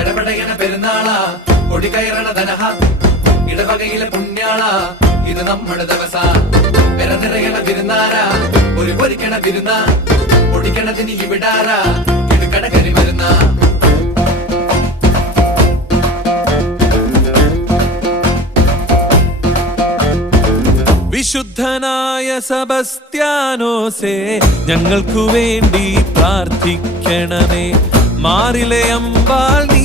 പെടപെടയണ പെരുന്നാളാ കൊടികയറണ ധനഹ ഇടവകയിലെ പുണ്യാള ഇത് നമ്മുടെ ദിവസ പെര നിറയണ വിരുന്നാര ഒരു പൊരിക്കണ വിരുന്ന പൊടിക്കണതിന് ഇവിടാര ഇടുക്കട കരി വരുന്ന വിശുദ്ധനായ സെബസ്ത്യാനോസേ ഞങ്ങൾക്കു വേണ്ടി പ്രാർത്ഥിക്കണമേ. മാറിലെ അമ്പാൽ നീ